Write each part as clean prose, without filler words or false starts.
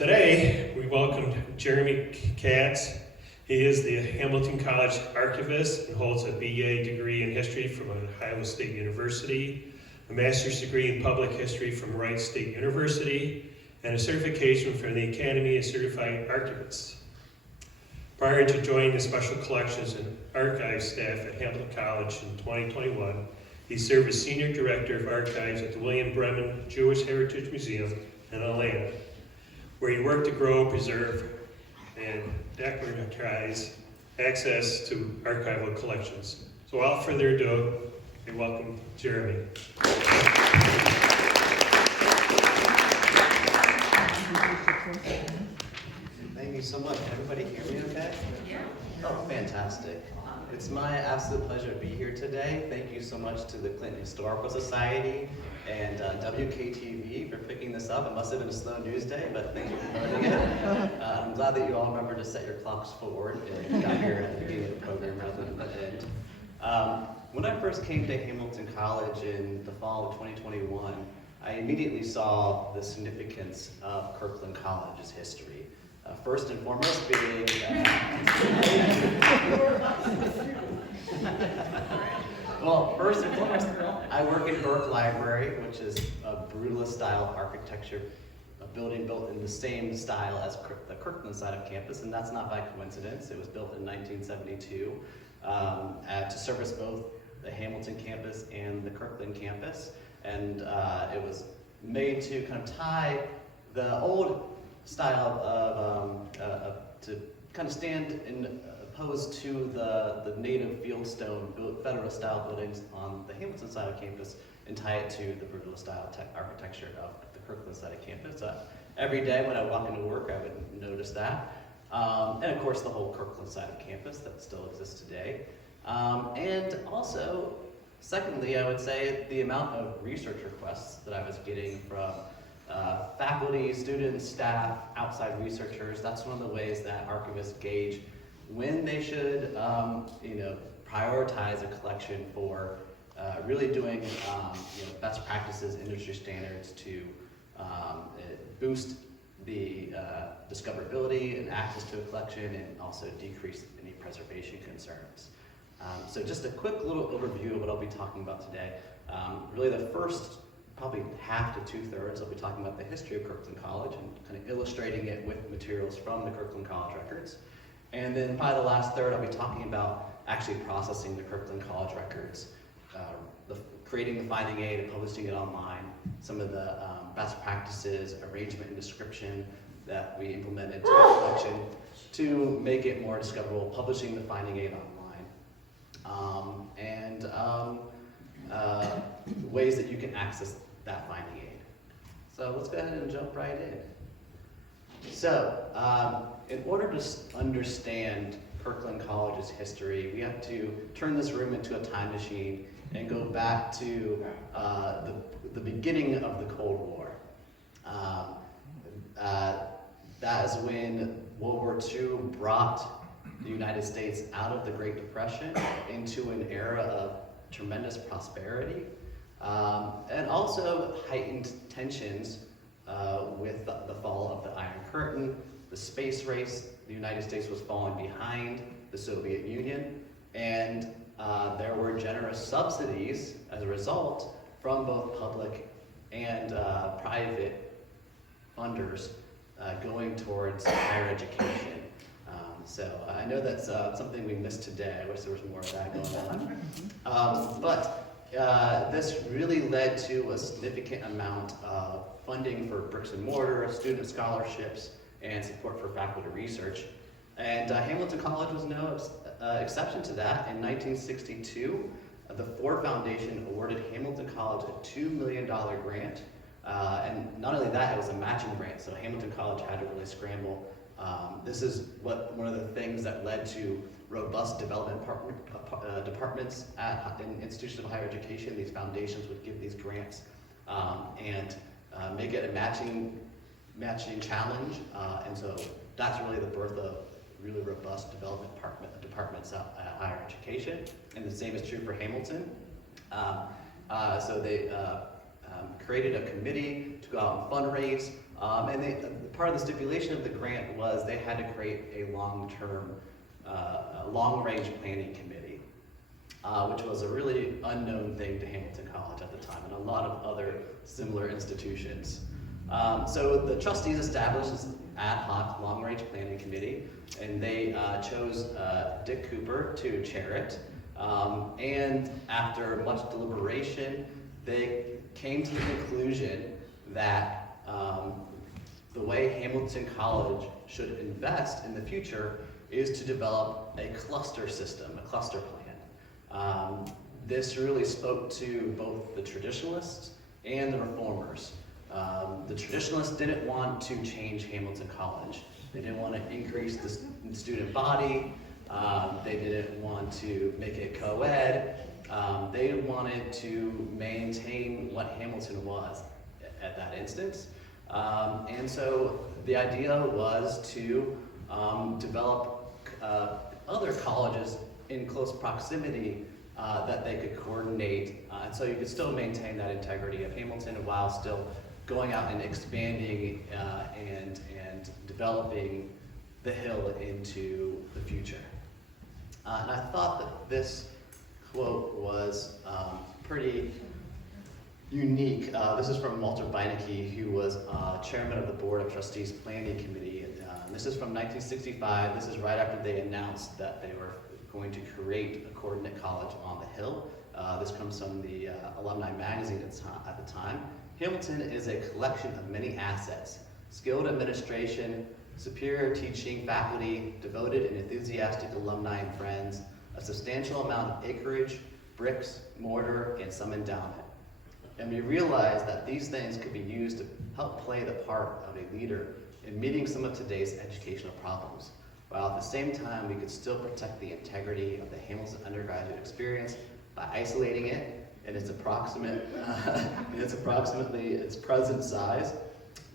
Today, we welcomed Jeremy Katz. He is the Hamilton College archivist and holds a BA degree in history from Ohio State University, a master's degree in public history from Wright State University, and a certification from the Academy of Certified Archivists. Prior to joining the Special Collections and Archives staff at Hamilton College in 2021, he served as Senior Director of Archives at the William Bremen Jewish Heritage Museum in Atlanta, where he worked to grow, preserve, and democratize access to archival collections. So without further ado, I welcome Jeremy. Thank you so much. Can everybody hear me okay? Yeah. Oh, fantastic. It's my absolute pleasure to be here today. Thank you so much to the Clinton Historical Society and WKTV for picking this up. It must have been a slow news day, but thank you for running it. I'm glad that you all remember to set your clocks forward and got here at the beginning of the program rather than the end. When I first came to Hamilton College in the fall of 2021, I immediately saw the significance of Kirkland College's history. First and foremost being, well, first and foremost, I work in Burke Library, which is a brutalist style architecture, a building built in the same style as the Kirkland side of campus, and that's not by coincidence. It was built in 1972 to service both the Hamilton campus and the Kirkland campus, and it was made to kind of tie the old style of to kind of stand in opposed to the native fieldstone Federalist style buildings on the Hamilton side of campus and tie it to the brutalist style architecture of the Kirkland side of campus. Every day when I walk into work, I would notice that. And of course the whole Kirkland side of campus that still exists today. And also, secondly, I would say the amount of research requests that I was getting from faculty, students, staff, outside researchers. That's one of the ways that archivists gauge when they should, prioritize a collection for really doing, best practices, industry standards to boost the discoverability and access to a collection, and also decrease any preservation concerns. So just a quick little overview of what I'll be talking about today. Really the first probably half to 2/3, I'll be talking about the history of Kirkland College and kind of illustrating it with materials from the Kirkland College records. And then probably the last third, I'll be talking about actually processing the Kirkland College records, creating the finding aid and publishing it online, some of the best practices, arrangement and description that we implemented to the collection to make it more discoverable, publishing the finding aid online, and ways that you can access that finding aid. So let's go ahead and jump right in. So, in order to understand Kirkland College's history, we have to turn this room into a time machine and go back to the beginning of the Cold War. That is when World War II brought the United States out of the Great Depression into an era of tremendous prosperity, and also heightened tensions with the fall of the Iron Curtain, the space race. The United States was falling behind the Soviet Union, and there were generous subsidies as a result from both public and private funders going towards higher education. So I know that's something we missed today. I wish there was more of that going on. But this really led to a significant amount of funding for bricks and mortar, student scholarships, and support for faculty research. And Hamilton College was no exception to that. In 1962, the Ford Foundation awarded Hamilton College a $2 million grant. And not only that, it was a matching grant, so Hamilton College had to really scramble. This is one of the things that led to robust development departments in institutions of higher education. These foundations would give these grants and make it a matching challenge. And so that's really the birth of really robust development departments at higher education. And the same is true for Hamilton. So they created a committee to go out and fundraise And part of the stipulation of the grant was they had to create a long-term, long-range planning committee, which was a really unknown thing to Hamilton College at the time and a lot of other similar institutions. So the trustees established this ad hoc long-range planning committee, and they chose Dick Cooper to chair it. And after much deliberation, they came to the conclusion that the way Hamilton College should invest in the future is to develop a cluster system, a cluster plan. This really spoke to both the traditionalists and the reformers. The traditionalists didn't want to change Hamilton College. They didn't want to increase the student body. They didn't want to make it co-ed. They wanted to maintain what Hamilton was at that instance. And so the idea was to develop other colleges in close proximity that they could coordinate. And so you could still maintain that integrity of Hamilton while still going out and expanding and developing the Hill into the future. And I thought that this quote was pretty unique. This is from Walter Beinecke, who was chairman of the Board of Trustees Planning Committee. And this is from 1965. This is right after they announced that they were going to create a coordinate college on the Hill. This comes from the Alumni Magazine at the time. Hamilton is a collection of many assets: skilled administration, superior teaching faculty, devoted and enthusiastic alumni and friends, a substantial amount of acreage, bricks, mortar, and some endowment. And we realized that these things could be used to help play the part of a leader in meeting some of today's educational problems, while at the same time we could still protect the integrity of the Hamilton undergraduate experience by isolating it in its approximately its present size.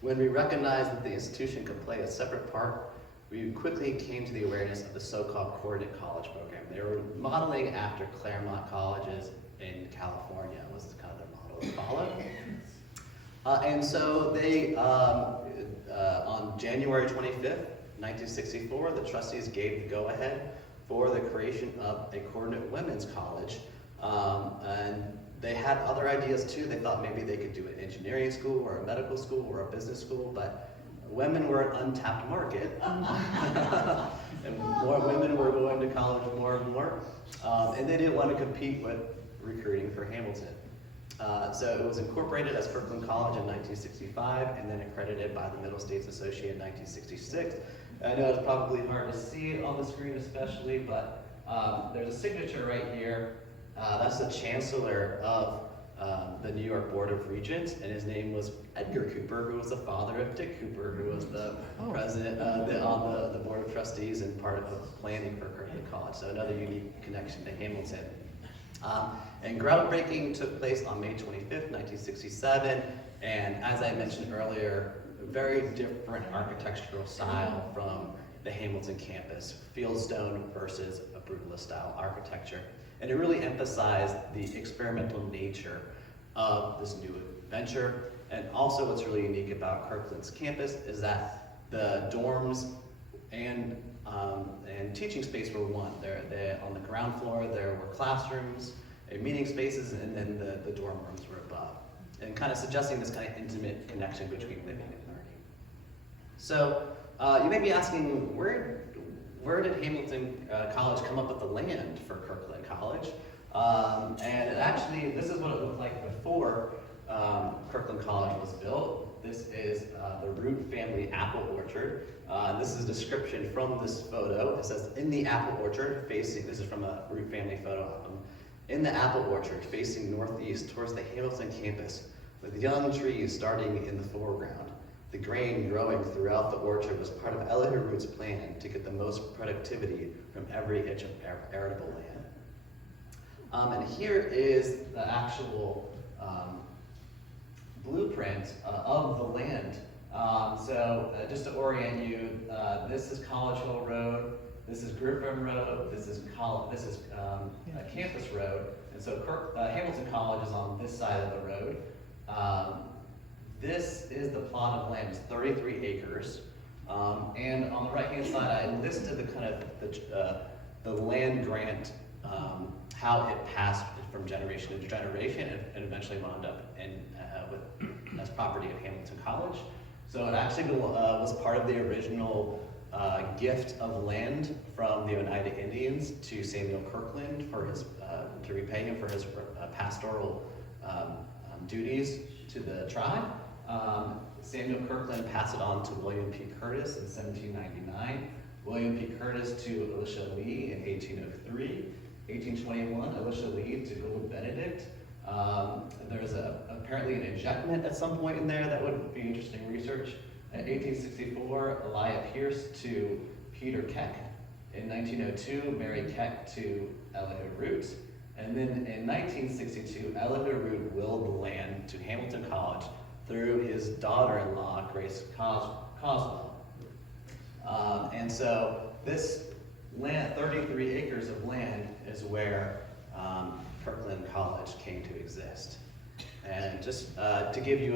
When we recognized that the institution could play a separate part, we quickly came to the awareness of the so-called coordinate college program. They were modeling after Claremont colleges in California, was kind of their model to follow. And so they, on January 25th, 1964, the trustees gave the go-ahead for the creation of a coordinate women's college. And they had other ideas too. They thought maybe they could do an engineering school or a medical school or a business school, but women were an untapped market. And more women were going to college more and more. And they didn't want to compete with recruiting for Hamilton. So it was incorporated as Kirkland College in 1965 and then accredited by the Middle States Associate in 1966. I know it's probably hard to see it on the screen especially, but there's a signature right here. That's the chancellor of the New York Board of Regents, and his name was Edgar Cooper, who was the father of Dick Cooper, who was the president on the Board of Trustees and part of planning for Kirkland College. So another unique connection to Hamilton. And groundbreaking took place on May 25th, 1967, and as I mentioned earlier, a very different architectural style from the Hamilton campus, fieldstone versus a brutalist style architecture. And it really emphasized the experimental nature of this new venture. And also what's really unique about Kirkland's campus is that the dorms and teaching space were one. On the ground floor there were classrooms and meeting spaces, and then the dorm rooms were above. And kind of suggesting this kind of intimate connection between living and learning. So you may be asking, where did Hamilton College come up with the land for Kirkland College? And actually, this is what it looked like before Kirkland College was built. This is the Root family apple orchard. This is a description from this photo. It says, in the apple orchard facing, this is from a Root family photo album, in the apple orchard facing northeast towards the Hamilton campus, with young trees starting in the foreground. The grain growing throughout the orchard was part of Elihu Root's plan to get the most productivity from every inch of arable land. And here is the actual blueprint of the land. So just to orient you, this is College Hill Road, this is Griffin Road, this is Campus Road, and so Hamilton College is on this side of the road. this is the plot of land. It's 33 acres. And on the right-hand side, I listed the kind of the land grant, how it passed from generation to generation, and eventually wound up as property of Hamilton College. So it actually was part of the original gift of land from the Oneida Indians to Samuel Kirkland for his to repay him for his pastoral duties to the tribe. Samuel Kirkland passed it on to William P. Curtis in 1799, William P. Curtis to Elisha Lee in 1803, 1821, Elisha Lee to Gould Benedict. There's apparently an ejectment at some point in there that would be interesting research. In 1864, Elia Pierce to Peter Keck. In 1902, Mary Keck to Elihu Root. And then in 1962, Elihu Root willed the land to Hamilton College through his daughter-in-law, Grace Coswell. And so this land, 33 acres of land, is where Kirkland College came to exist. And just to give you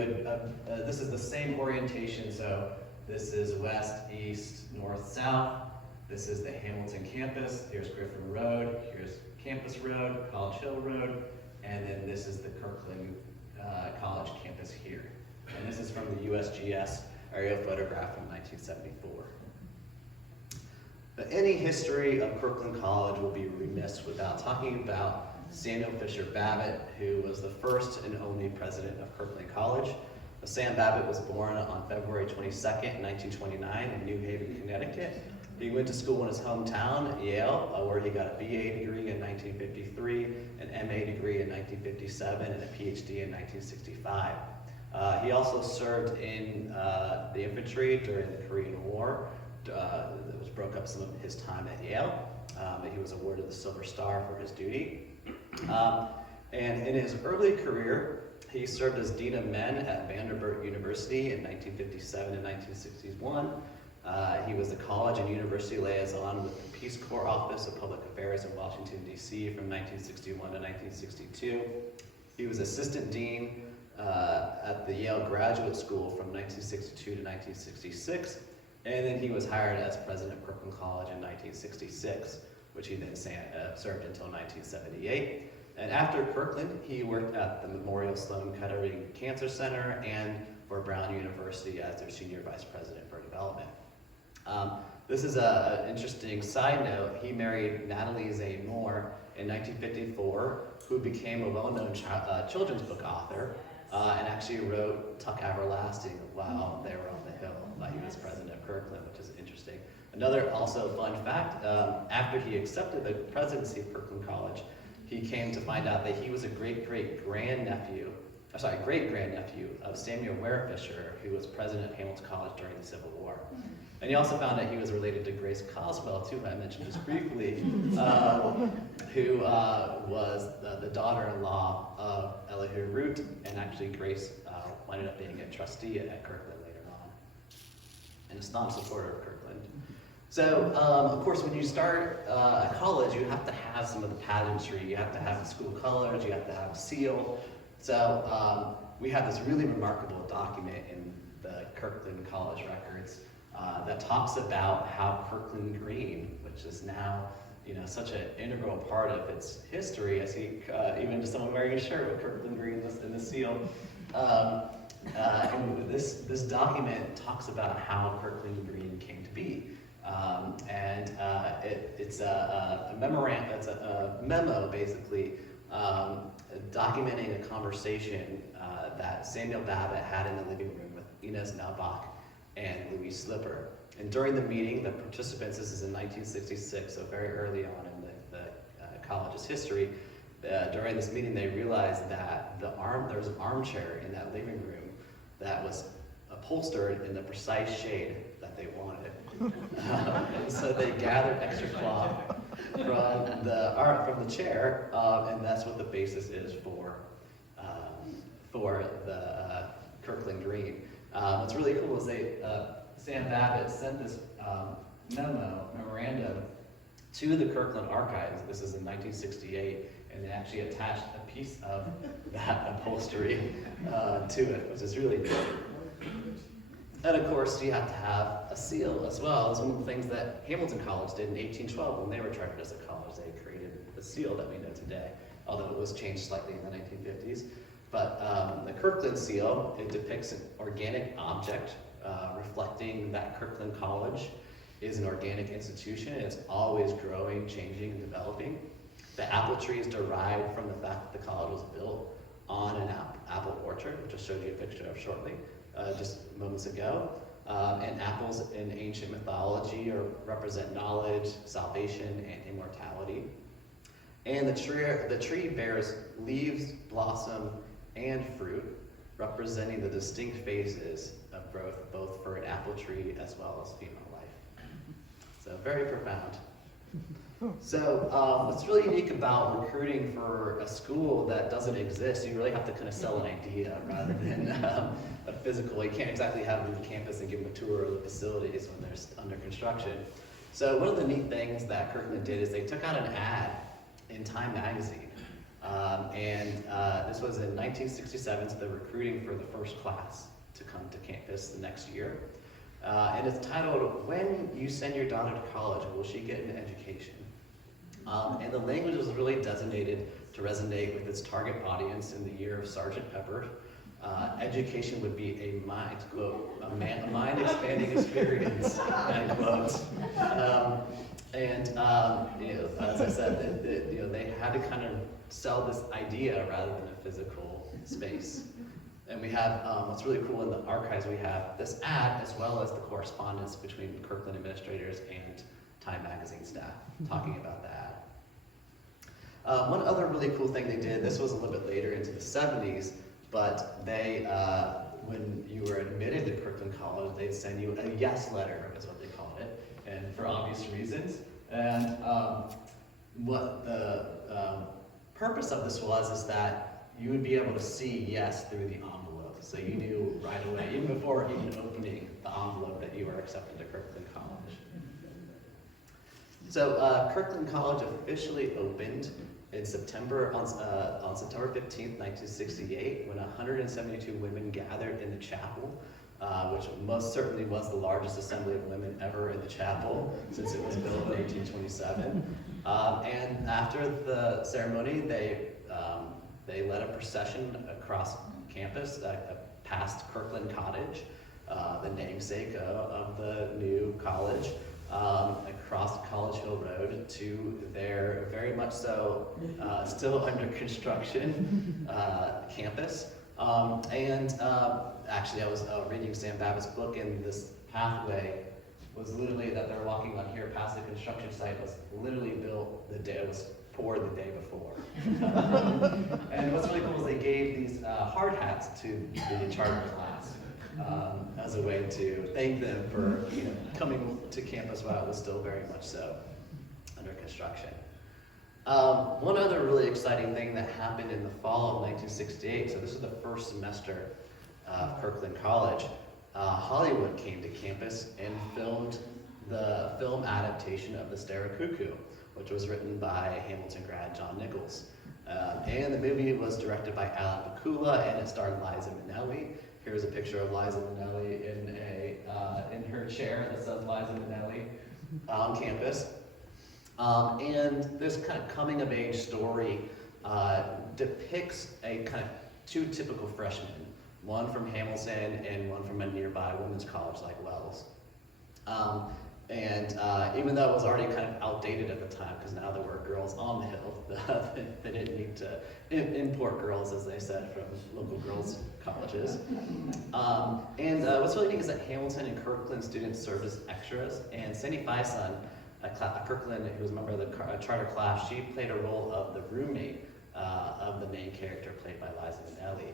this is the same orientation, so this is west, east, north, south. This is the Hamilton campus. Here's Griffin Road, here's Campus Road, College Hill Road, and then this is the Kirkland College campus here. And this is from the USGS aerial photograph from 1974. But any history of Kirkland College will be remiss without talking about Samuel Fisher Babbitt, who was the first and only president of Kirkland College. Sam Babbitt was born on February 22nd, 1929 in New Haven, Connecticut. He went to school in his hometown at Yale, where he got a BA degree in 1953, an MA degree in 1957, and a PhD in 1965. He also served in the infantry during the Korean War. That broke up some of his time at Yale. He was awarded the Silver Star for his duty. And in his early career, he served as Dean of Men at Vanderbilt University in 1957 and 1961. He was the college and university liaison with the Peace Corps Office of Public Affairs in Washington, D.C. from 1961 to 1962. He was assistant dean at the Yale Graduate School from 1962 to 1966. And then he was hired as president of Kirkland College in 1966, which he then served until 1978. And after Kirkland, he worked at the Memorial Sloan Kettering Cancer Center and for Brown University as their senior vice president for development. This is an interesting side note. He married Natalie Zane Moore in 1954, who became a well-known children's book author and actually wrote Tuck Everlasting while they were on the Hill, while he was president of Kirkland, which is interesting. Another also fun fact, after he accepted the presidency of Kirkland College, he came to find out that he was a great-grandnephew of Samuel Ware Fisher, who was president of Hamilton College during the Civil War. And he also found that he was related to Grace Coswell, too, who I mentioned just briefly, who was the daughter-in-law of Elihu Root, and actually Grace ended up being a trustee at Kirkland later on, and a staunch supporter of Kirkland. So, of course, when you start a college, you have to have some of the pageantry. You have to have the school colors, you have to have a seal. So we have this really remarkable document in the Kirkland College records that talks about how Kirkland Green, which is now such an integral part of its history, I see even just someone wearing a shirt with Kirkland Green in the seal. And this document talks about how Kirkland Green came to be. It's a memorandum, it's a memo basically documenting a conversation that Samuel Babbitt had in the living room with Inez Naubach and Louise Slipper. And during the meeting, the participants, this is in 1966, so very early on in the college's history, during this meeting they realized that there was an armchair in that living room that was upholstered in the precise shade that they wanted. And so they gathered extra cloth from the chair, and that's what the basis is for the Kirkland Green. What's really cool is Sam Babbitt sent this memorandum to the Kirkland archives. This is in 1968, and they actually attached a piece of that upholstery to it, which is really neat. And of course, you have to have a seal as well. It's one of the things that Hamilton College did in 1812 when they were chartered as a college. They created the seal that we know today, although it was changed slightly in the 1950s. But the Kirkland seal, it depicts an organic object reflecting that Kirkland College is an organic institution. It's always growing, changing, and developing. The apple tree is derived from the fact that the college was built on an apple orchard, which I showed you a picture of shortly, just moments ago. And apples in ancient mythology represent knowledge, salvation, and immortality. And the tree bears leaves, blossom, and fruit, representing the distinct phases of growth, both for an apple tree as well as female life. So very profound. So what's really unique about recruiting for a school that doesn't exist, you really have to kind of sell an idea rather than a physical. You can't exactly have them on campus and give them a tour of the facilities when they're under construction. So one of the neat things that Kirkland did is they took out an ad in Time magazine. This was in 1967, so they're recruiting for the first class to come to campus the next year. And it's titled, "When You Send Your Daughter to College, Will She Get an Education?" And the language was really designated to resonate with its target audience in the year of Sergeant Pepper. Education would be a mind, quote, a mind-expanding experience, end quote. As I said, they had to kind of sell this idea rather than a physical space. And we have, what's really cool in the archives, we have this ad as well as the correspondence between Kirkland administrators and Time magazine staff talking about the ad. One other really cool thing they did, this was a little bit later into the 70s, but they, when you were admitted to Kirkland College, they'd send you a yes letter, is what they called it, and for obvious reasons. And what the purpose of this was is that you would be able to see yes through the envelope. So you knew right away, even before even opening the envelope, that you were accepted to Kirkland College. So Kirkland College officially opened in September, on September 15th, 1968, when 172 women gathered in the chapel, which most certainly was the largest assembly of women ever in the chapel since it was built in 1827. And after the ceremony, they led a procession across campus, past Kirkland College, the namesake of the new college, across College Hill Road to their very much so still under construction campus. Actually, I was reading Sam Babbitt's book, and this pathway was literally that they're walking on here past the construction site was literally built the day it was poured the day before. And what's really cool is they gave these hard hats to the charter class as a way to thank them for coming to campus while it was still very much so under construction. One other really exciting thing that happened in the fall of 1968, so this is the first semester of Kirkland College, Hollywood came to campus and filmed the film adaptation of The Stara Cuckoo, which was written by Hamilton grad John Nichols. And the movie was directed by Alan Pakula, and it starred Liza Minnelli. Here's a picture of Liza Minnelli in her chair that says Liza Minnelli on campus. And this kind of coming of age story depicts a kind of two typical freshmen, one from Hamilton and one from a nearby women's college like Wells. Even though it was already kind of outdated at the time, because now there were girls on the Hill, they didn't need to import girls, as they said, from local girls' colleges. What's really neat is that Hamilton and Kirkland students served as extras, and Sandy Faison, at Kirkland, who was a member of the charter class, she played a role of the roommate of the main character played by Liza Minnelli.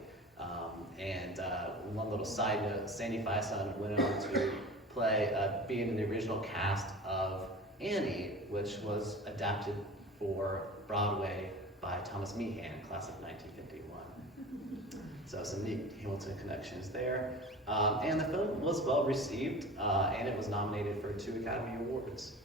One little side note, Sandy Faison went on to be in the original cast of Annie, which was adapted for Broadway by Thomas Meehan, class of 1951. So some neat Hamilton connections there. And the film was well received, and it was nominated for 2 Academy Awards.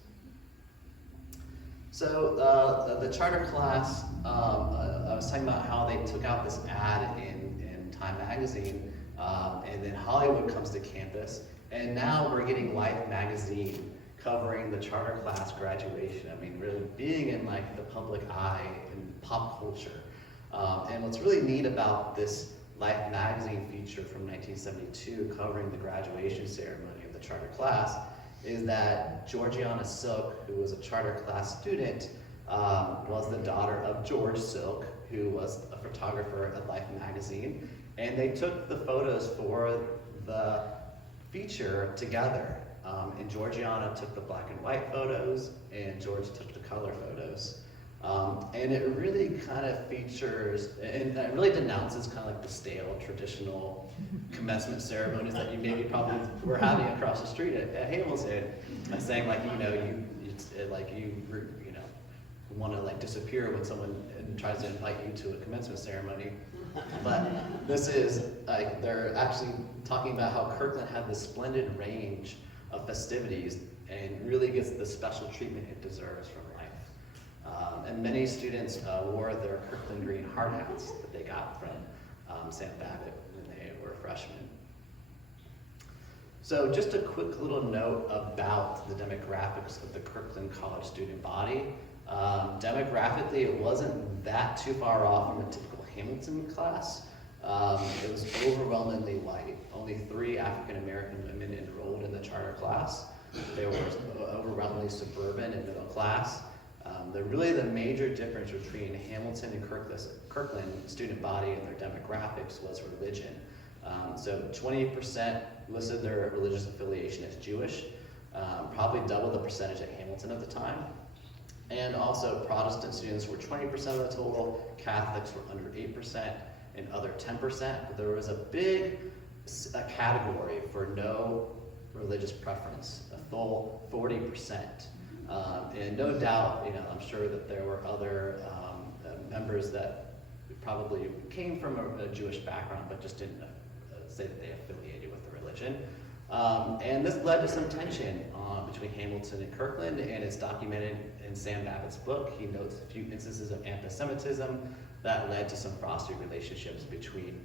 So the charter class, I was talking about how they took out this ad in Time magazine, and then Hollywood comes to campus, and now we're getting Life magazine covering the charter class graduation. I mean, really being in like the public eye in pop culture. And what's really neat about this Life magazine feature from 1972 covering the graduation ceremony of the charter class is that Georgiana Silk, who was a charter class student, was the daughter of George Silk, who was a photographer at Life magazine. And they took the photos for the feature together. And Georgiana took the black and white photos, and George took the color photos. And it really kind of features, and it really denounces kind of like the stale, traditional commencement ceremonies that you maybe probably were having across the street at Hamilton, by saying like, you know, you want to like disappear when someone tries to invite you to a commencement ceremony. But this is like, they're actually talking about how Kirkland had this splendid range of festivities and really gets the special treatment it deserves from life. And many students wore their Kirkland green hard hats that they got from Sam Babbitt when they were freshmen. So just a quick little note about the demographics of the Kirkland College student body. Demographically, it wasn't that too far off from a typical Hamilton class. It was overwhelmingly white. Only 3 African American women enrolled in the charter class. They were overwhelmingly suburban and middle class. Really the major difference between Hamilton and Kirkland student body and their demographics was religion. So 20% listed their religious affiliation as Jewish, probably double the percentage at Hamilton at the time. And also Protestant students were 20% of the total, Catholics were under 8%, and other 10%, but there was a big category for no religious preference, a full 40%. And no doubt, you know, I'm sure that there were other members that probably came from a Jewish background, but just didn't say that they affiliated with the religion. And this led to some tension between Hamilton and Kirkland, and it's documented in Sam Babbitt's book. He notes a few instances of anti-Semitism that led to some frosty relationships between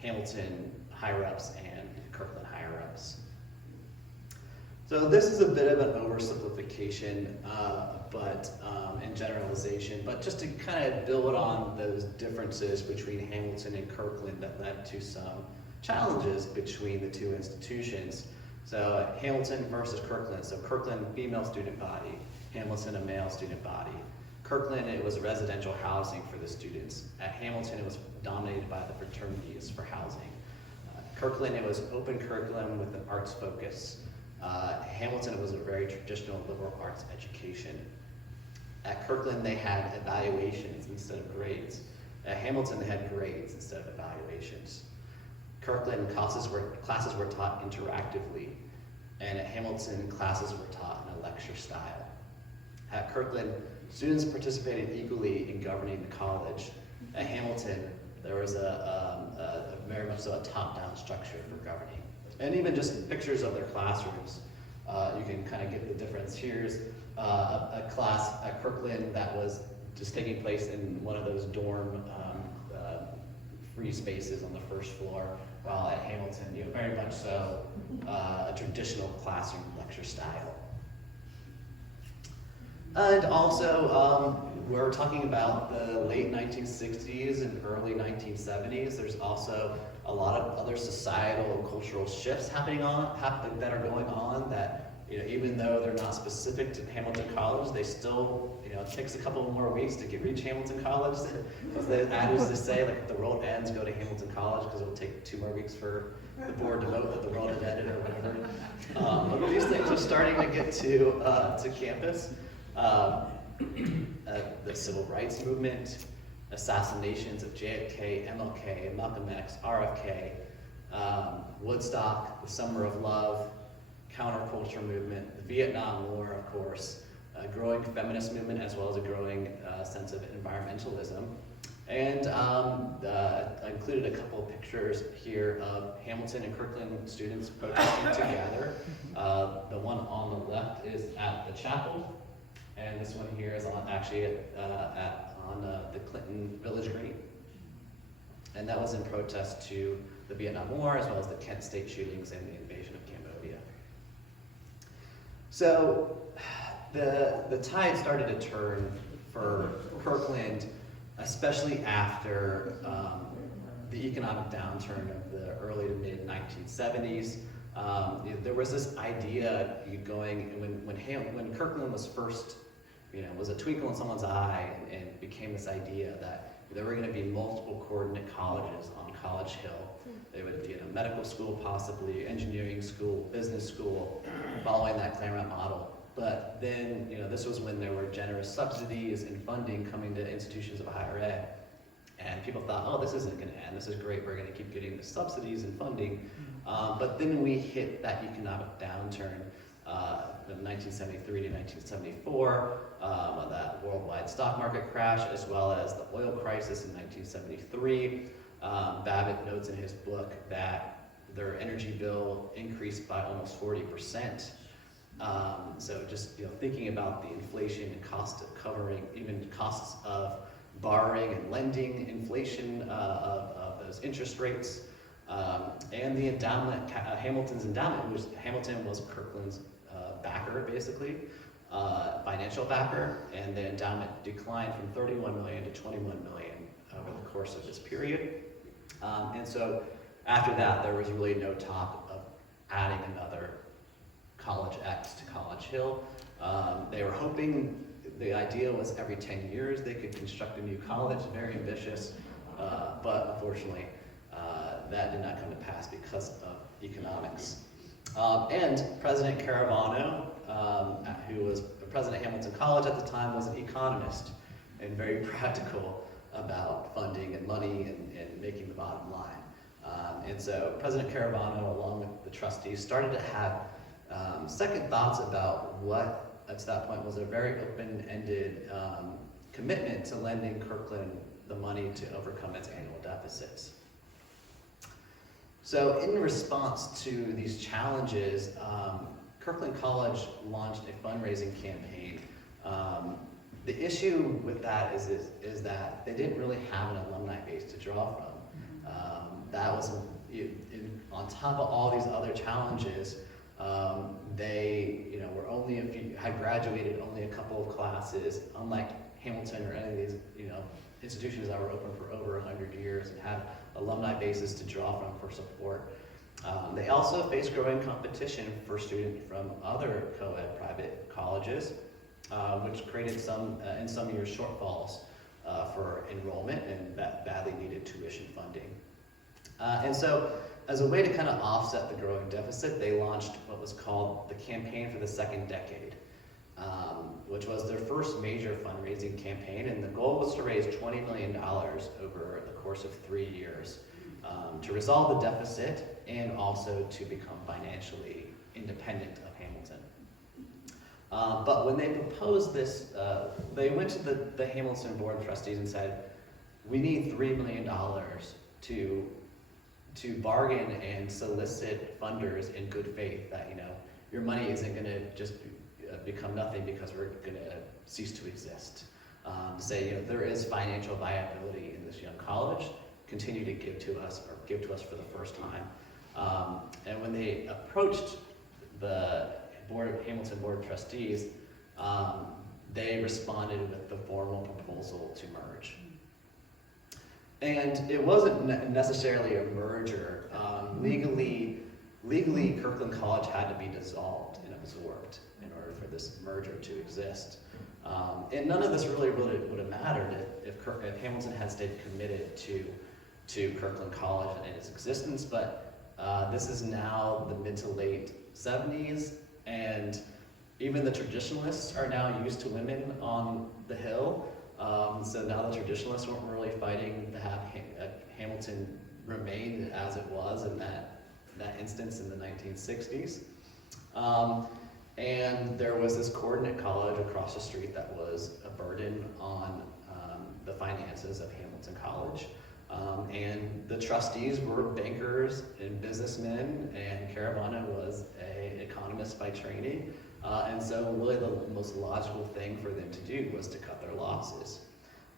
Hamilton higher-ups and Kirkland higher-ups. So this is a bit of an oversimplification, and generalization, but just to kind of build on those differences between Hamilton and Kirkland that led to some challenges between the two institutions. So Hamilton versus Kirkland. So Kirkland, female student body. Hamilton, a male student body. Kirkland, it was residential housing for the students. At Hamilton, it was dominated by the fraternities for housing. Kirkland, it was open curriculum with an arts focus. Hamilton, it was a very traditional liberal arts education. At Kirkland, they had evaluations instead of grades. At Hamilton, they had grades instead of evaluations. Kirkland, classes were taught interactively, and at Hamilton, classes were taught in a lecture style. At Kirkland, students participated equally in governing the college. At Hamilton, there was a very much so a top-down structure for governing. And even just pictures of their classrooms, you can kind of get the difference. Here's a class at Kirkland that was just taking place in one of those dorm free spaces on the first floor, while at Hamilton, you know, very much so a traditional classroom lecture style. And also, we're talking about the late 1960s and early 1970s. There's also a lot of other societal and cultural shifts that are going on that, you know, even though they're not specific to Hamilton College, they still, you know, it takes a couple more weeks to reach Hamilton College. As the ad used to say, like, if the world ends, go to Hamilton College, because it'll take 2 more weeks for the board to vote that the world has ended or whatever. But these things are starting to get to campus. The civil rights movement, assassinations of JFK, MLK, Malcolm X, RFK, Woodstock, the Summer of Love, counterculture movement, the Vietnam War, of course, a growing feminist movement, as well as a growing sense of environmentalism. And I included a couple of pictures here of Hamilton and Kirkland students protesting together. The one on the left is at the chapel, And this one here is on the Clinton Village Green. And that was in protest to the Vietnam War, as well as the Kent State shootings and the invasion of Cambodia. So the tide started to turn for Kirkland, especially after the economic downturn of the early to mid 1970s. There was this idea going when Kirkland was first, was a twinkle in someone's eye, and became this idea that there were going to be multiple coordinate colleges on College Hill. They would be in a medical school, possibly engineering school, business school, following that Claremont model. But then, this was when there were generous subsidies and funding coming to institutions of higher ed. And people thought, oh, this isn't going to end. This is great. We're going to keep getting the subsidies and funding. But then we hit that economic downturn from 1973 to 1974, that worldwide stock market crash, as well as the oil crisis in 1973. Babbitt notes in his book that their energy bill increased by almost 40%. So just thinking about the inflation and cost of covering, even costs of borrowing and lending, inflation of those interest rates, and the endowment, Hamilton's endowment, which Hamilton was Kirkland's backer, basically, financial backer, and the endowment declined from 31 million to 21 million over the course of this period. And so after that, there was really no talk of adding another College X to College Hill. They were hoping, the idea was every 10 years they could construct a new college, very ambitious, but unfortunately that did not come to pass because of economics. And President Caravano, who was president of Hamilton College at the time, was an economist and very practical about funding and money and making the bottom line. And so President Caravano, along with the trustees, started to have second thoughts about what, at that point, was a very open-ended commitment to lending Kirkland the money to overcome its annual deficits. So in response to these challenges, Kirkland College launched a fundraising campaign. The issue with that is that they didn't really have an alumni base to draw from. That was, on top of all these other challenges, they were only had graduated only a couple of classes, unlike Hamilton or any of these institutions that were open for over 100 years and had alumni bases to draw from for support. They also faced growing competition for students from other co-ed private colleges, which created in some years shortfalls for enrollment and badly needed tuition funding. And so, as a way to kind of offset the growing deficit, they launched what was called the Campaign for the Second Decade, which was their first major fundraising campaign, and the goal was to raise $20 million over the course of 3 years to resolve the deficit and also to become financially independent of Hamilton. But when they proposed this, they went to the Hamilton Board of Trustees and said, we need $3 million to bargain and solicit funders in good faith that, your money isn't going to just become nothing because we're going to cease to exist. Say, there is financial viability in this young college, continue to give to us for the first time. And when they approached the Hamilton Board of Trustees, they responded with the formal proposal to merge. And it wasn't necessarily a merger. Legally, Kirkland College had to be dissolved and absorbed in order for this merger to exist. And none of this really would have mattered if Hamilton had stayed committed to Kirkland College and its existence, but this is now the mid to late 70s, and even the traditionalists are now used to women on the Hill. So now the traditionalists weren't really fighting to have Hamilton remain as it was in that instance in the 1960s. And there was this coordinate college across the street that was a burden on the finances of Hamilton College. And the trustees were bankers and businessmen, and Caravano was an economist Germanists by training, and so really the most logical thing for them to do was to cut their losses.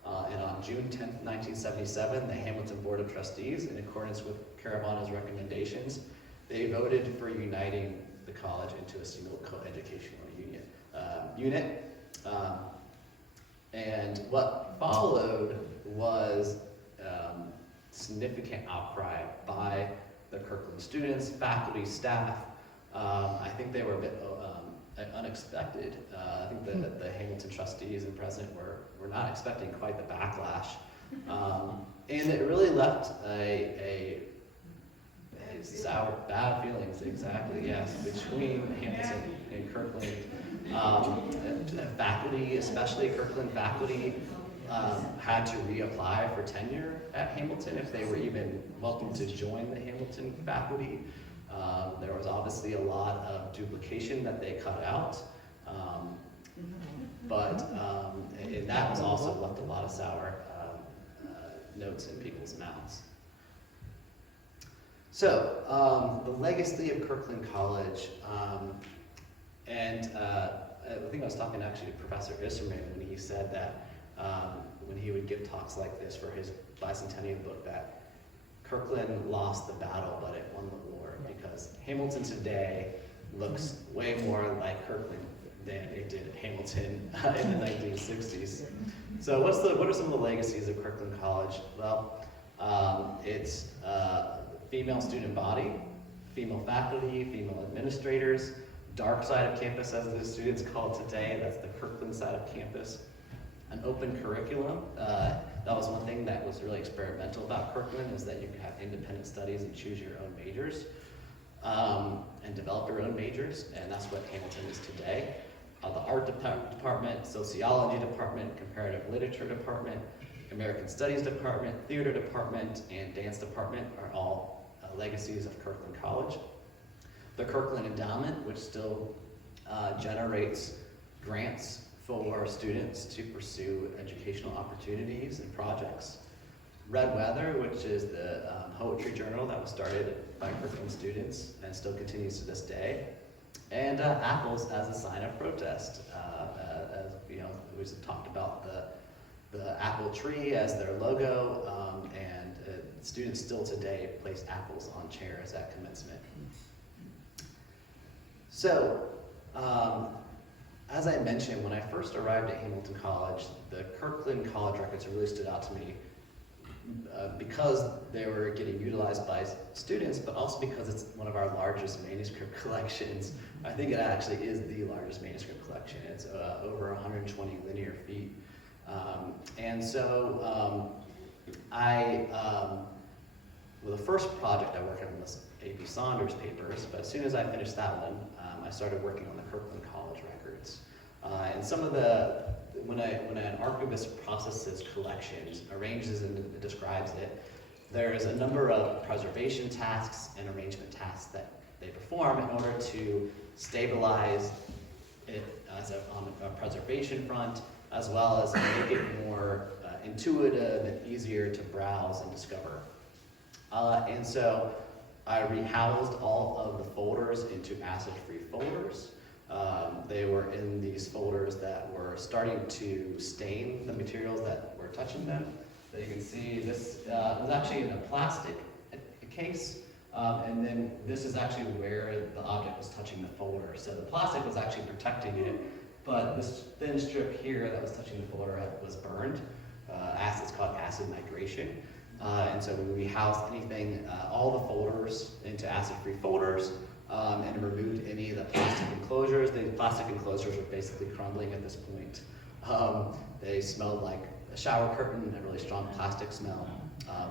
And on June 10th, 1977, the Hamilton Board of Trustees, in accordance with Caravana's recommendations, they voted for uniting the college into a single co-educational unit. And what followed was significant outcry by the Kirkland students, faculty, staff. I think they were a bit unexpected. I think the Hamilton trustees and president were not expecting quite the backlash. And it really left a sour, bad feelings, exactly, yes, between Hamilton and Kirkland. Faculty, especially Kirkland faculty, had to reapply for tenure at Hamilton if they were even welcome to join the Hamilton faculty. There was obviously a lot of duplication that they cut out, and that was also left a lot of sour notes in people's mouths. So, the legacy of Kirkland College, I think I was talking actually to Professor Isserman when he said that when he would give talks like this for his bicentennial book, that Kirkland lost the battle, but it won the war, because Hamilton today looks way more like Kirkland than it did Hamilton in the 1960s. So what are some of the legacies of Kirkland College? Well, it's female student body, female faculty, female administrators, dark side of campus, as the students call it today. That's the Kirkland side of campus. An open curriculum. That was one thing that was really experimental about Kirkland, is that you could have independent studies and choose your own majors, and develop your own majors, and that's what Hamilton is today. The art department, sociology department, comparative literature department, American studies department, theater department, and dance department are all legacies of Kirkland College. The Kirkland Endowment, which still generates grants for students to pursue educational opportunities and projects. Red Weather, which is the poetry journal that was started by Kirkland students and still continues to this day. And apples as a sign of protest. As you know, we talked about the apple tree as their logo, and students still today place apples on chairs at commencement. So, as I mentioned, when I first arrived at Hamilton College, the Kirkland College records really stood out to me because they were getting utilized by students, but also because it's one of our largest manuscript collections. I think it actually is the largest manuscript collection. It's over 120 linear feet. Well, the first project I worked on was A.B. Saunders papers, but as soon as I finished that one, I started working on the Kirkland College records. And some of when an archivist processes collections, arranges and describes it, there's a number of preservation tasks and arrangement tasks that they perform in order to stabilize it on a preservation front, as well as make it more intuitive and easier to browse and discover. And so I rehoused all of the folders into acid-free folders. They were in these folders that were starting to stain the materials that were touching them. So you can see this was actually in a plastic case, and then this is actually where the object was touching the folder. So the plastic was actually protecting it, but this thin strip here that was touching the folder was burned. It's called acid migration. And so we rehoused all the folders into acid-free folders, and removed any of the plastic enclosures. The plastic enclosures were basically crumbling at this point. They smelled like a shower curtain, a really strong plastic smell,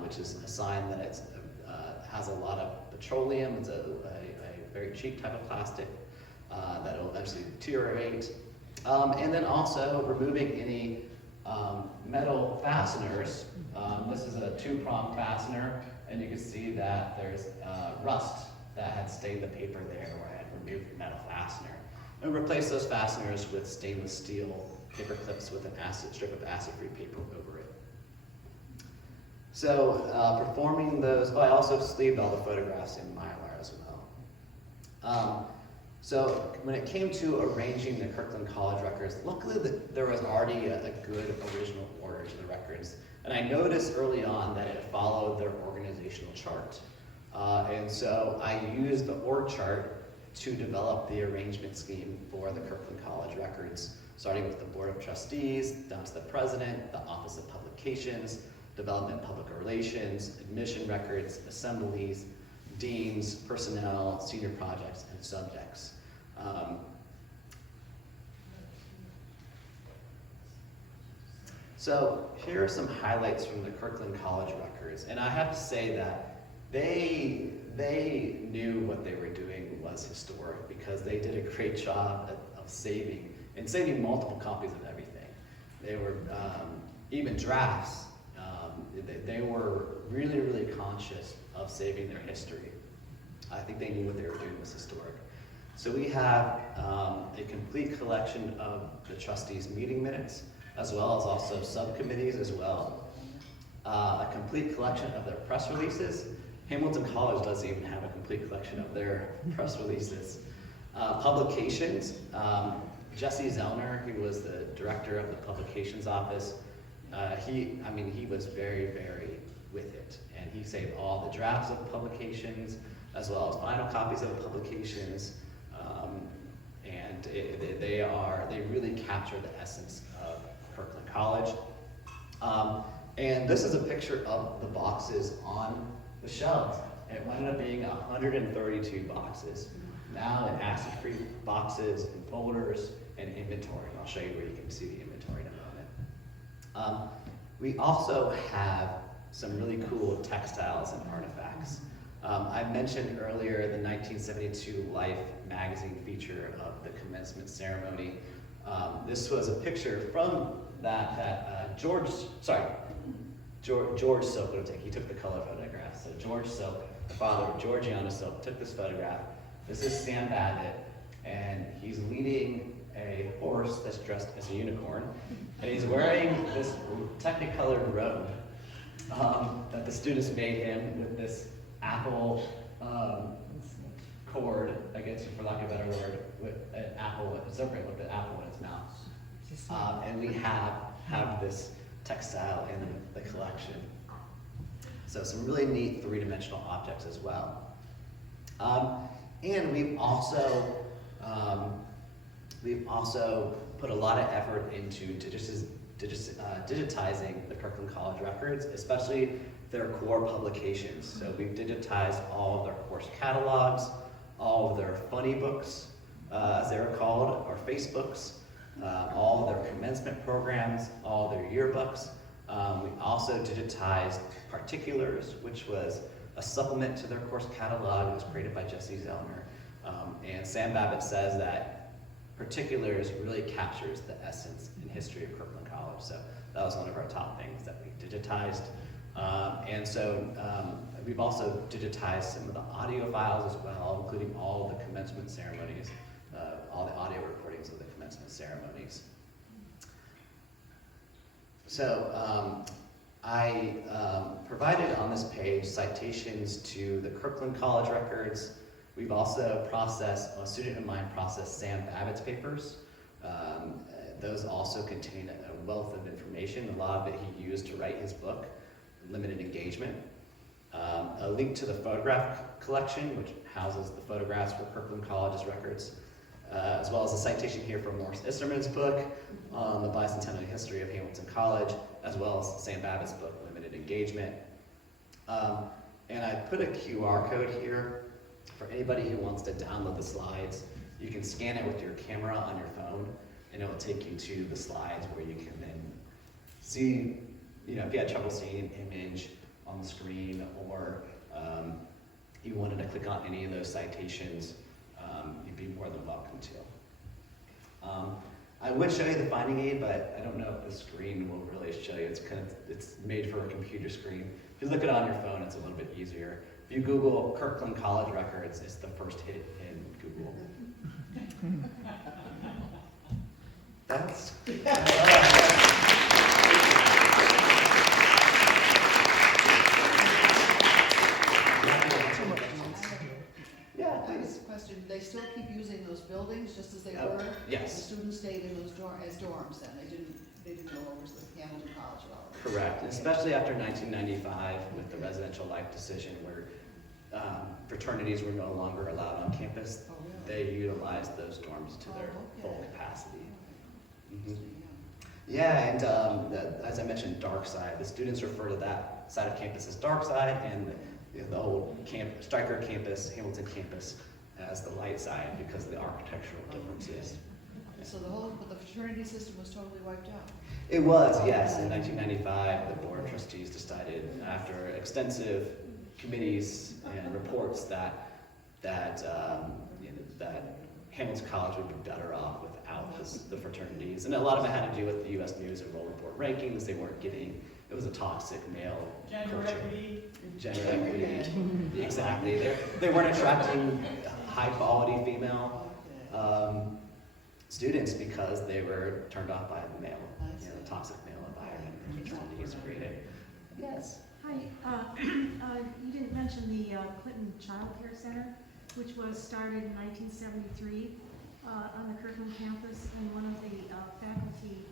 which is a sign that it has a lot of petroleum. It's a very cheap type of plastic that will eventually deteriorate. And then also removing any metal fasteners. This is a two-prong fastener, and you can see that there's rust that had stained the paper there where I had removed the metal fastener. And replace those fasteners with stainless steel paper clips with a strip of acid-free paper over it. So performing those, I also sleeved all the photographs in Mylar as well. So when it came to arranging the Kirkland College records, luckily there was already a good original order to the records. And I noticed early on that it followed their organizational chart. And so I used the org chart to develop the arrangement scheme for the Kirkland College records, starting with the Board of Trustees, down to the President, the Office of Publications, Development Public Relations, Admission Records, Assemblies, Deans, Personnel, Senior Projects, and Subjects. So here are some highlights from the Kirkland College records, and I have to say that they knew what they were doing was historic because they did a great job of saving multiple copies of everything. They were even drafts. They were really, really conscious of saving their history. I think they knew what they were doing was historic. So we have a complete collection of the trustees' meeting minutes, as well as also subcommittees as well. A complete collection of their press releases. Hamilton College doesn't even have a complete collection of their press releases. Publications. Jesse Zellner, who was the director of the publications office, he was very, very with it. And he saved all the drafts of publications, as well as final copies of publications. They really capture the essence of Kirkland College. And this is a picture of the boxes on the shelves. It ended up being 132 boxes. Now in acid-free boxes and folders and inventory. I'll show you where you can see the inventory in a moment. We also have some really cool textiles and artifacts. I mentioned earlier the 1972 Life magazine feature of the commencement ceremony. This was a picture from George Silk would take. He took the color photograph. So George Silk, the father of Georgiana Silk, took this photograph. This is Sam Babbitt, and he's leading a horse that's dressed as a unicorn, and he's wearing this technicolored robe that the students made him with this apple cord, I guess for lack of a better word, with an apple, a serpent with the apple in its mouth. And we have this textile in the collection. So some really neat three-dimensional objects as well. And we've also put a lot of effort into digitizing the Kirkland College records, especially their core publications. So we've digitized all of their course catalogs, all of their funny books, as they were called, or Facebooks, all of their commencement programs, all their yearbooks. We also digitized Particulars, which was a supplement to their course catalog. It was created by Jesse Zellner. And Sam Babbitt says that Particulars really captures the essence and history of Kirkland College. So that was one of our top things that we digitized. We've also digitized some of the audio files as well, including all of the commencement ceremonies, all the audio recordings of the commencement ceremonies. So I provided on this page citations to the Kirkland College records. We've also a student of mine processed Sam Babbitt's papers. Those also contain a wealth of information. A lot of it he used to write his book, Limited Engagement. A link to the photograph collection, which houses the photographs for Kirkland College's records, as well as a citation here from Morris Isterman's book on the bicentennial history of Hamilton College, as well as Sam Babbitt's book, Limited Engagement. And I put a QR code here for anybody who wants to download the slides. You can scan it with your camera on your phone, and it will take you to the slides where you can then see, if you had trouble seeing an image on the screen, or you wanted to click on any of those citations, you'd be more than welcome to. I would show you the finding aid, but I don't know if the screen will really show you. It's made for a computer screen. If you look it on your phone, it's a little bit easier. If you Google Kirkland College records, it's the first hit in Google. That's. Yeah, please. Question, they still keep using using those buildings just as they Yep. were? Yes. The students stayed in those as dorms then, they didn't go over to the Hamilton College at all? Correct, especially after 1995 with the residential life decision where fraternities were no longer allowed on campus. Oh, really? They utilized those dorms to their Oh, okay. full capacity. Mhm. Interesting, Yeah, and as I mentioned, dark side. The students refer to that side of campus as dark side, and the old Stryker campus, Hamilton campus, as the light side because of the architectural differences. yeah. So but the fraternity system was totally wiped out? It was, yes. In 1995, the board of trustees decided, after extensive committees and reports, that Hamilton College would be better off without the fraternities. And a lot of it had to do with the U.S. News and World Report rankings. They weren't getting, it was a toxic male Gender culture. equity. Gender equity, exactly. They weren't attracting high-quality female students because they were turned off by the male, toxic male environment that fraternities created. Yes. Hi, you didn't mention the Clinton Child Care Center, which was started in 1973 on the Kirkland campus in one of the faculty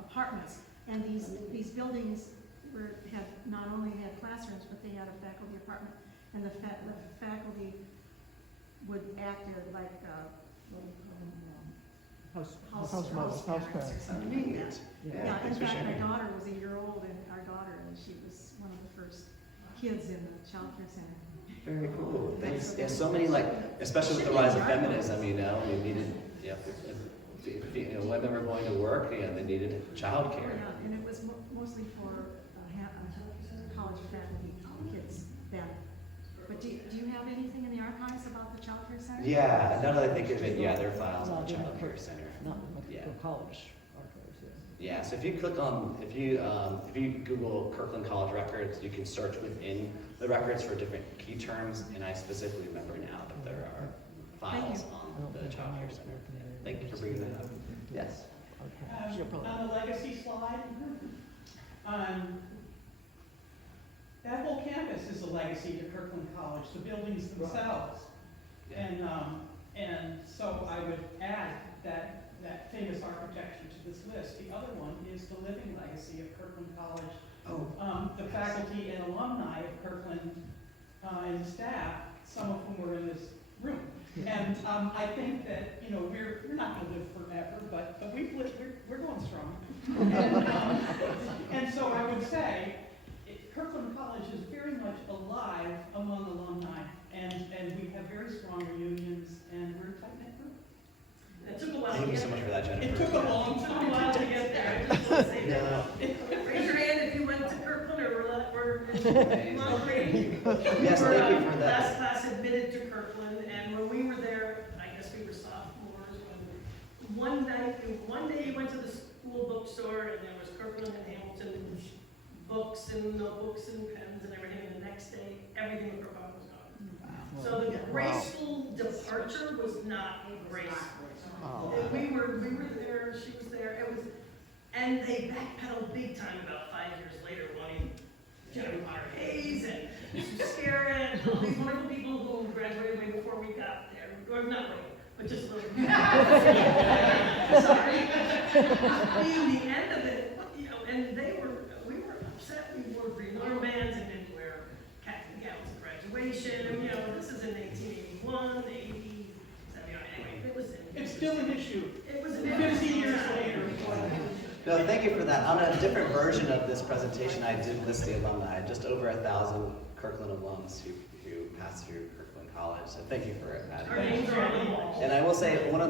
apartments. And these buildings had not only had classrooms, but they had a faculty apartment. And the faculty would act as like, what do you call them? House parents or something like that. Yeah, in thanks for fact, sharing. our daughter was a year old, and our daughter, and she was one of the first kids in the child care center. Very cool. Thanks. Yeah, so many, like, especially with the rise of feminism, we needed, women were going to work, they needed childcare. Yeah, and it was mostly for college faculty kids then. But do you have anything in the archives about the child care center? Yeah, now that I think of it, there are files on the child care center. Not Yeah. for college archives, Yeah, so if you click on, if you Google Kirkland College records, you can search within the records for different key terms, and I specifically remember now that there are files on the child care center. Thank you for bringing that up. Yes. On the legacy slide, that whole campus is a legacy to Kirkland College, the buildings themselves. And so I would add that famous architecture to this list. The other one is the living legacy of Kirkland College. Oh. The faculty and alumni of Kirkland and the staff, some of whom were in this room. And I think that, we're not going to live forever, but we're going strong. And so I would say, Kirkland College is very much alive among alumni, and we have very strong reunions, and we're a tight-knit group. It took a while. Thank you so much for that, Jennifer. It took a long It took a time. while to get there. I just want to say Yeah. that. Raise your hand if you went to Kirkland or were Amazing. well, great. Yes, We were, thank you for that. Last class admitted to Kirkland, and when we were there, I guess we were sophomores, one day you went to the school bookstore and there was Kirkland and Hamilton books and notebooks and pens and everything, and the next day, everything in Kirkland was gone. So the graceful departure was not graceful. And we were there, she was there, and they backpedaled big time about 5 years later, wanting Jeremy Potter Hayes and Sue Scarrett, and all these wonderful people who graduated way before we got there, or not way, but just a little bit. Sorry. In the end of it, and we were upset, we wore green armbands and didn't wear khaki gowns at graduation, and this is in 1881, 80, 70, anyway, it was It's still an issue. it was 50 years later. No, thank you for that. On a different version of this presentation, I did list the alumni, just over 1,000 Kirkland alums who passed through Kirkland College. So thank you for adding Our that. names are on the wall. And I will say, one of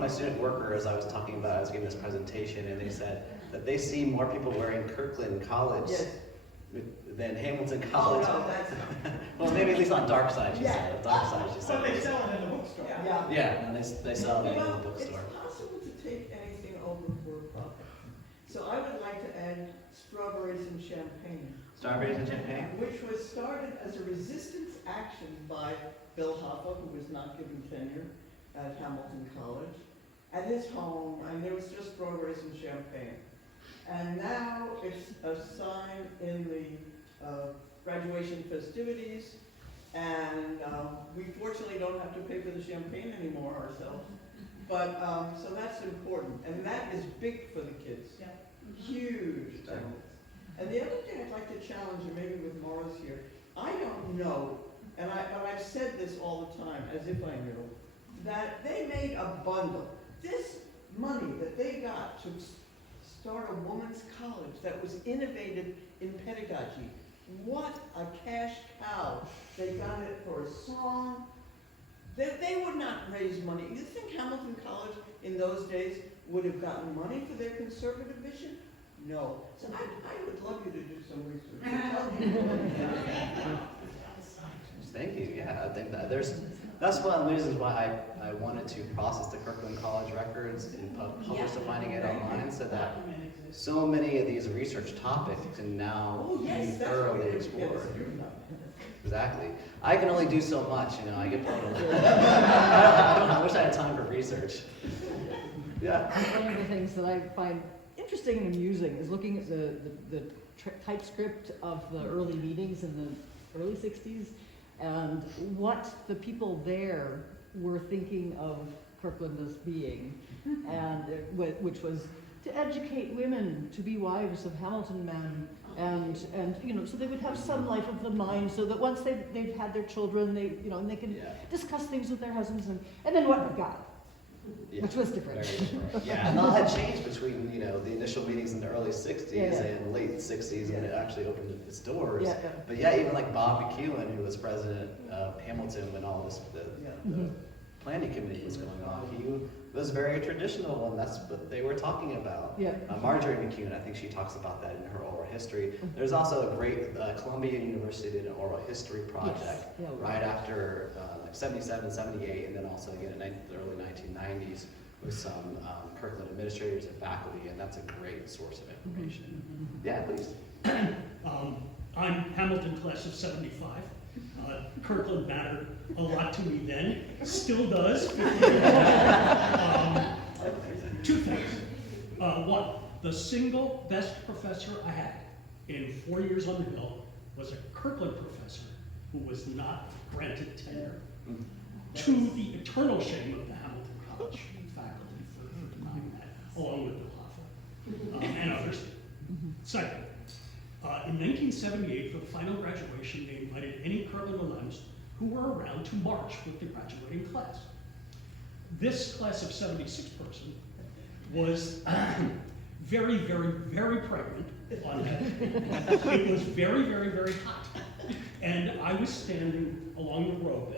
my student workers I was talking about, I was giving this presentation, and they said that they see more people wearing Kirkland College than Hamilton College. Well, maybe at least on dark side, she said. Dark side, she But they said. sell it in the bookstore. Yeah, and they sell it in the bookstore. It's possible to take anything over for a profit. So I would like to add strawberries and champagne, Strawberries and champagne? which was started as a resistance action by Bill Hoffa, who was not given tenure at Hamilton College, at his home, and there was just strawberries and champagne. And now it's a sign in the graduation festivities, And we fortunately don't have to pay for the champagne anymore ourselves. But, so that's important, and that is big for the kids. Yeah. Huge benefits. And the other thing I'd like to challenge, and maybe with Morris here, I don't know, and I've said this all the time, as if I knew, that they made a bundle. This money that they got to start a women's college that was innovative in pedagogy, what a cash cow. They got it for a song. They would not raise money. You think Hamilton College in those days would have gotten money for their conservative vision? No. So I would love you to do some research. Thank you. Yeah, I think that that's one of the reasons why I wanted to process the Kirkland College records and publish the finding it online, so that so many of these research topics can now Oh, be yes, that's thoroughly what explored. yes. Exactly. I can only do so much, I get pulled. I wish I had time for research. Yeah. One of the things that I find interesting and amusing is looking at the typescript of the early meetings in the early 60s and what the people there were thinking of Kirkland as being, and which was to educate women to be wives of Hamilton men, and so they would have some life of the mind, so that once they've had their children, and they can discuss things with their husbands, and then what they got. Yeah. Which was different. Very different. Yeah, and a lot had changed between, the initial meetings in the early 60s Yeah. and late 60s when it actually opened its doors. Yeah, yeah. But yeah, even like Bob McEwen, who was president of Hamilton when all this, the Mhm. planning committee was going on, he was very traditional, and that's what they were talking about. Yeah. Marjorie McEwen, I think she talks about that in her oral history. There's also a great, Columbia University did an oral history project Yes. Yeah, right after like 77, 78, and then also again in the early 1990s with some Kirkland administrators and faculty, and that's a great source of information. Yeah, please. I'm Hamilton class of 75. Kirkland mattered a lot to me then, still does. Two things. One, the single best professor I had in 4 years on the Hill was a Kirkland professor who was not granted tenure, to the eternal shame of the Hamilton College faculty for denying that, along with Bill Hoffa and others. Second, in 1978, for the final graduation, they invited any Kirkland alums who were around to march with the graduating class. This class of 76 person was very, very, very pregnant on that. It was very, very, very hot. And I was standing along the road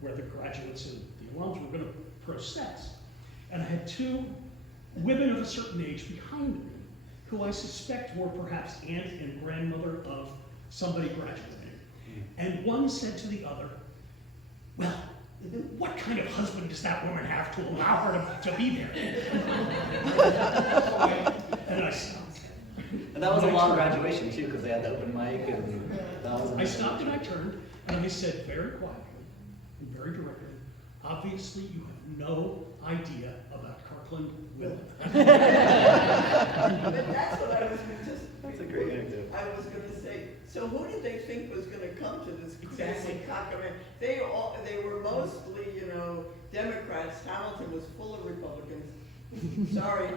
where the graduates and the alums were going to process. And I had two women of a certain age behind me, who I suspect were perhaps aunt and grandmother of somebody graduating. And one said to the other, well, what kind of husband does that woman have to allow her to be there? And I stopped. And that was a long graduation too, because they had the open mic and that was I stopped and I turned and I said very quietly and very directly, obviously you have no idea about Kirkland women. But that's what I was That's a great anecdote. I was going to say. So who did they think was going to come to this crazy cockamamie? They were mostly, Democrats. Hamilton was full of Republicans. Sorry.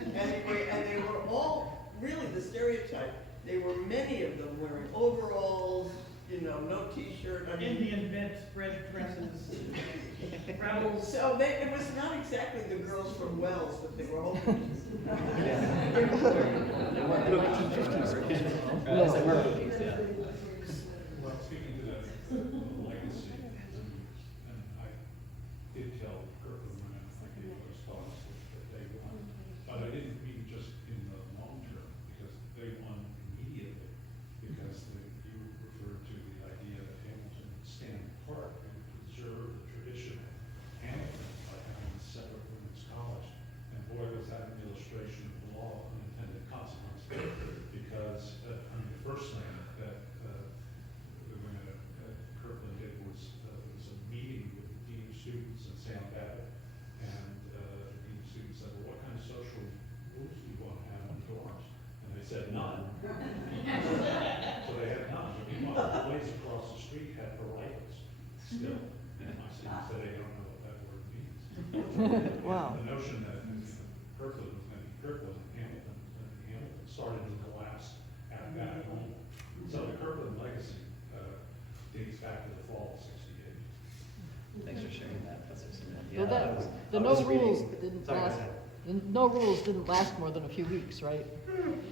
Anyway, and they were all really the stereotype. They were many of them wearing overalls, no T-shirt. I mean, Indian bedspread dresses, rebels. so it was not exactly the girls from Wells that they were hoping. Well, speaking to that legacy, and I did tell Kirkland women, I gave a response that they won, but I didn't mean just in the long term, because they won immediately, because you referred to the idea that Hamilton would stand apart and preserve the tradition of Hamilton by having a separate women's college. And boy, was that an illustration of the law of unintended consequences, because the first thing that Wow. The notion that Kirkland was going to be Kirkland and Hamilton started to collapse at that moment. So the Kirkland legacy dates back to the fall of '68. Thanks for sharing that, Professor Simon. Well, Yeah, the I was no reading- rules didn't Sorry, go last, ahead. the no rules didn't last more than a few weeks, right?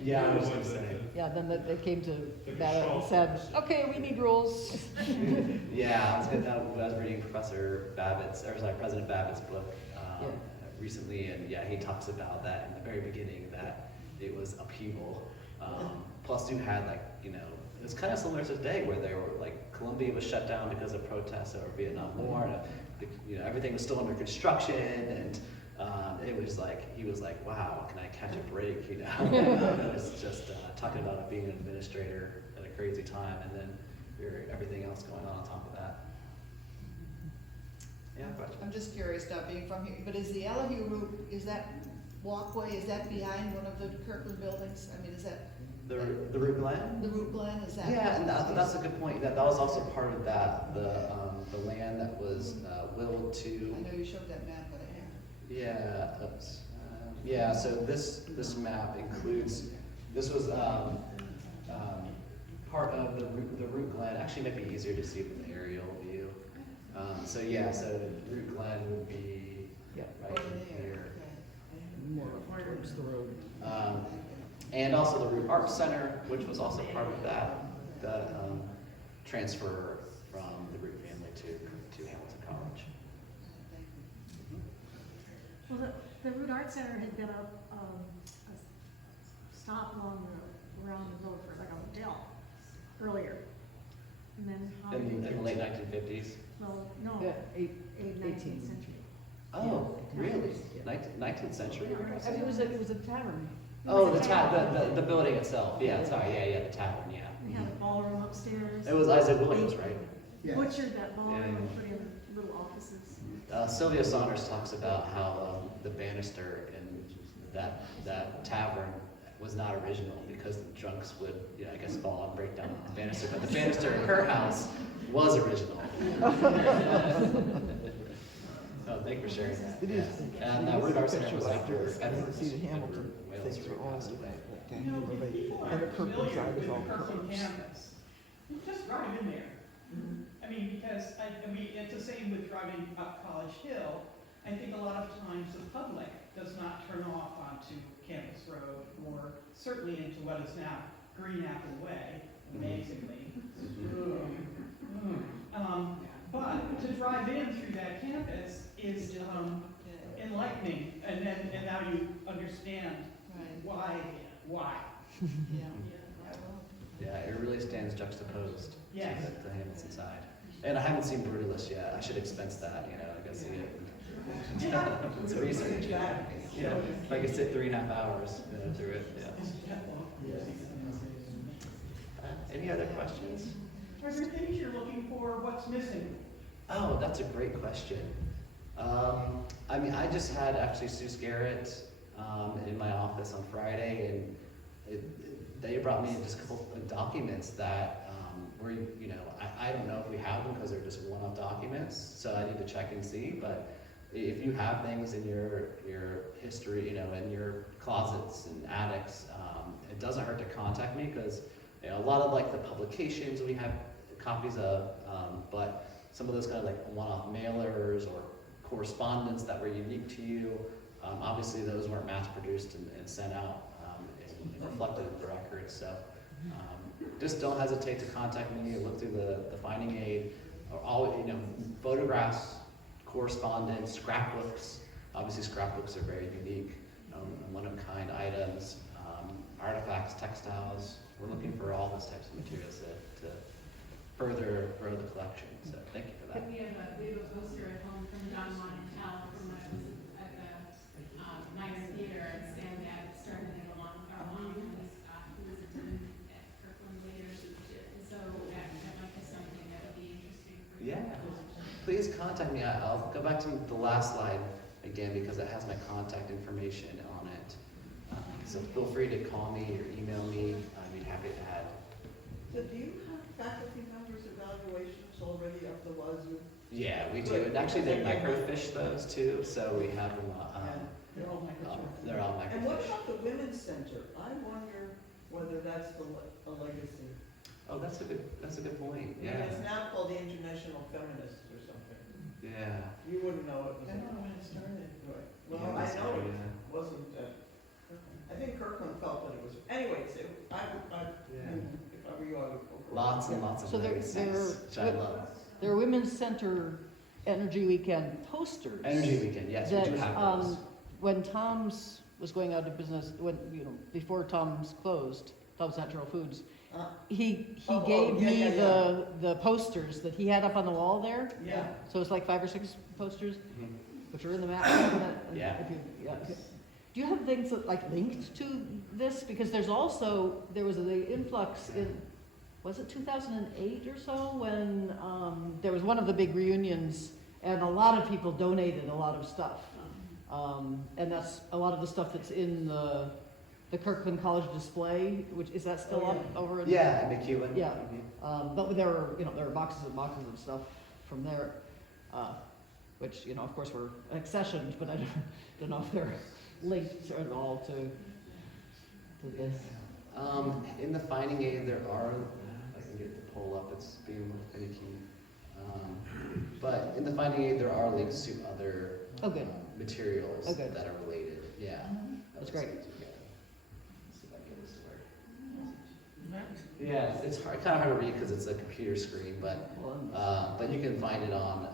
Yeah, I was gonna say. Yeah, then they came to The Babbitt and Gestalt said, first. okay, we need rules. Yeah, I was reading President Babbitt's book Yeah. recently, and yeah, he talks about that in the very beginning, that it was upheaval. Plus you had it was kind of similar to today where they were Columbia was shut down because of protests over Vietnam War, and everything was still under construction, and it was he was like, wow, can I catch a break, It was just talking about being an administrator at a crazy time, and then everything else going on top of that. Yeah, question. I'm just curious, not being from here, but is the Elihu route, is that walkway, is that behind one of the Kirkland buildings? I mean, is that The Root Glen? the root Glen, is that? Yeah, and that's a good point. That was also part of that, the land that was willed to. I know you showed that map, but I haven't. Yeah, oops. Yeah, so this map includes, this was part of the Root Glen. Actually, it might be easier to see from the aerial view. So Root Glen would be Yeah. right Over there, here. okay. More towards the road. And also the Root Art Center, which was also part of the transfer from the Root family to Hamilton College. Thank you. Well, the Root Art Center had been a stop around the road for like a hotel earlier. And then how In the late 1950s. Well, no, Yeah, 19th 18. century. Oh, really? Yeah. 19th century? you're gonna I say? mean, it was a tavern. Oh, the building itself. Yeah, sorry. Yeah, the tavern. Yeah. We had a ballroom upstairs. It was Isaac Williams, right? Butchered that ballroom Yeah. and put in little offices. Sylvia Saunders talks about how the banister in that tavern was not original because the drunks would, I guess, fall and break down the banister. But the banister in her house was original. Oh, thank you for sharing that. It is. Yeah. And Root Art Center was after I Edwards. see the Hamilton Wales things are all passed away. People and are the Kirkland familiar side is all with Kirkland curves. campus. You just drive in there. I mean, because, it's the same with driving up College Hill. I think a lot of times the public does not turn off onto Campus Road or certainly into what is now Green Apple Way, amazingly. But to drive in through that campus is enlightening, and now you understand Right, why. yeah. Yeah, it really stands juxtaposed Yes. to the Hamilton side. And I haven't seen Brutalist yet. I should expense that, I gotta see it. It's research. Yeah, if I could sit 3.5 hours through it, yeah. Any other questions? Are there things you're looking for? What's missing? Oh, that's a great question. I just had actually Sue Garrett in my office on Friday, and they brought me just a couple of documents that were, I don't know if we have them because they're just one-off documents, so I need to check and see. But if you have things in your history, in your closets and attics, it doesn't hurt to contact me because a lot of the publications we have copies of, but some of those kind of one-off mailers or correspondence that were unique to you, obviously those weren't mass-produced and sent out and reflected in the records. So just don't hesitate to contact me or look through the finding aid, or all photographs, correspondence, scrapbooks. Obviously scrapbooks are very unique, one-of-a-kind items, artifacts, textiles. We're looking for all those types of materials to further grow the collection. So thank you for that. We have a poster at home from John Montel from when I was at the Minor Theater and that started in our long who was attending at Kirkland later. And so that might be something that would be interesting for you. Yeah, please contact me. I'll go back to the last slide again because it has my contact information on it. So feel free to call me or email me. I'd be happy to add. So do you have faculty members' evaluations already up the wazoo? Yeah, we do, and actually they microfiche those too, so we have them, They're all microchip. they're all And what microfiche. about the women's center? I wonder whether that's a legacy. Oh, that's a good point, I mean, yeah, it's now called the International Feminists or something. yeah. You wouldn't know it was. I don't know when it started. Right. Well, Yeah, I that's know right, it yeah. wasn't, I think Kirkland felt that it was, anyways, Yeah. if I were you, I would go for it. Lots and lots of So there- legacies, there- which I love. There are Women's Center Energy Weekend posters. Energy Weekend, yes, we do that, have those. When Tom's was going out of business, when, before Tom's closed, Tom's Natural Foods, Uh, he Oh, gave yeah, me yeah, the posters that he had up on the wall there. Yeah. So it's like 5 or 6 posters, Mhm. which are in the map. cabinet, and Yeah. if you- yeah. Do you have things that like linked to this? Because there was the influx in, was it 2008 or so, when there was one of the big reunions, and a lot of people donated a lot of stuff. And that's a lot of the stuff that's in the Kirkland College display, which, is that still Oh, up over in? Yeah, and McEwen. Yeah. Mhm. But there were boxes and boxes of stuff from there, which, of course were accessioned, but I don't know if they're linked at all to this. In the finding aid, there are, I can get it to pull up, it's being a little finicky. But in the finding aid, there are links to other Oh, good. materials Oh, good. that are related, yeah. That's great. Let's see if I can get this to work. Yeah, it's kind of hard to read because it's a computer screen, but you can find it on,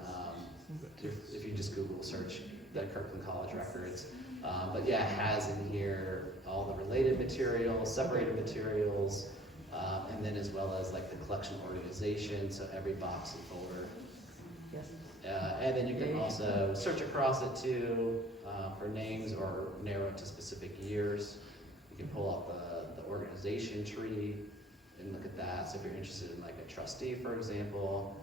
if you just Google search the Kirkland College records. But yeah, it has in here all the related materials, separated materials, and then as well as like the collection organization, so every box and folder. Yes. And then you can also search across it too, for names or narrow it to specific years. You can pull up the organization tree and look at that. So if you're interested in like a trustee, for example,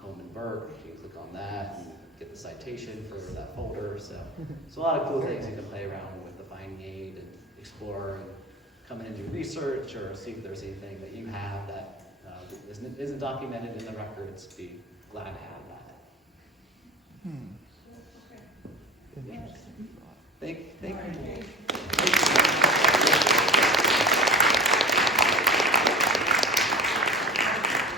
Holman Burke, you can click on that and get the citation for that folder. So a lot of cool things you can play around with the finding aid and explore and come in and do research or see if there's anything that you have that isn't documented in the records. Be glad to have that. Thank you.